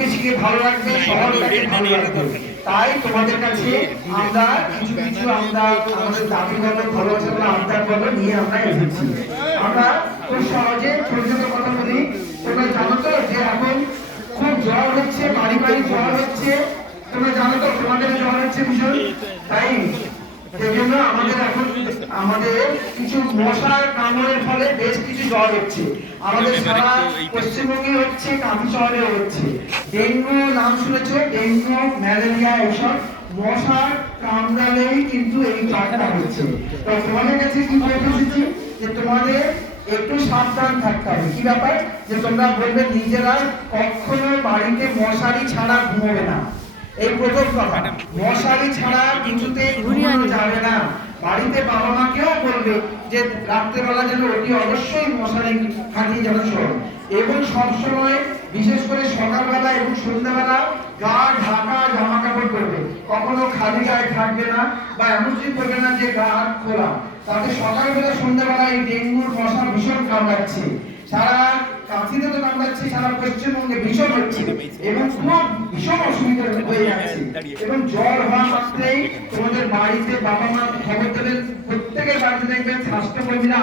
থেকে শিখে ভালো লাগবে, শহরটাকে ভালো লাগবে। তাই তোমাদের কাছে আমরা কিছু কিছু আমরা আমাদের দাবিগত ভালোবাসা বলে আবদারগুলো নিয়ে আমরা এসেছি। আমরা খুব সহজে ছোট ছোট কথা বলি। তোমরা জানো তো যে এখন খুব জ্বর হচ্ছে, বাড়ি বাড়ি জ্বর হচ্ছে, তোমরা জানো তো তোমাদের জ্বর হচ্ছে ভীষণ। তাই সেই জন্য আমাদের কিছু মশার কামড়ের ফলে বেশ কিছু জ্বর হচ্ছে। আমাদের সারা পশ্চিমবঙ্গে হচ্ছে, কাঁথি শহরে হচ্ছে। ডেঙ্গু নাম শুনেছো? ডেঙ্গু, ম্যালেরিয়া, এইসব মশার কামড়ালেই কিন্তু এই জ্বরটা হচ্ছে। তো তোমাদের কাছে কি বলতে এসেছি যে তোমাদের একটু সাবধান থাকতে হবে। কি ব্যাপার? যে তোমরা বলবে নিজেরা কখনো বাড়িতে মশারি ছাড়া ঘুমোবে না। এই প্রথম কথা, মশারি ছাড়া কিছুতে ঘুমানো যাবে না। বাড়িতে বাবা মাকেও বলবে যে রাত্রেবেলা যেন অতি অবশ্যই মশারি খাটিয়ে যেন শোন, এবং সবসময় বিশেষ করে সকালবেলা এবং সন্ধ্যাবেলা গা ঢাকা জামা কাপড় পরবে। কখনো খালি গায়ে থাকবে না, বা এমন কিছু করবে না যে গা হাত খোলা। তাতে সকালবেলা সন্ধ্যাবেলা এই ডেঙ্গুর মশা ভীষণ কামড়াচ্ছে। সারা কাঁথিতে তো কামড়াচ্ছে, সারা পশ্চিমবঙ্গে ভীষণ হচ্ছে এবং খুব ভীষণ অসুবিধা হয়ে যাচ্ছে। এবং জ্বর হওয়া মাত্রেই তোমাদের বাড়িতে বাবা মা খবর দেবেন, প্রত্যেকের বাড়িতে দেখবেন স্বাস্থ্যকর্মীরা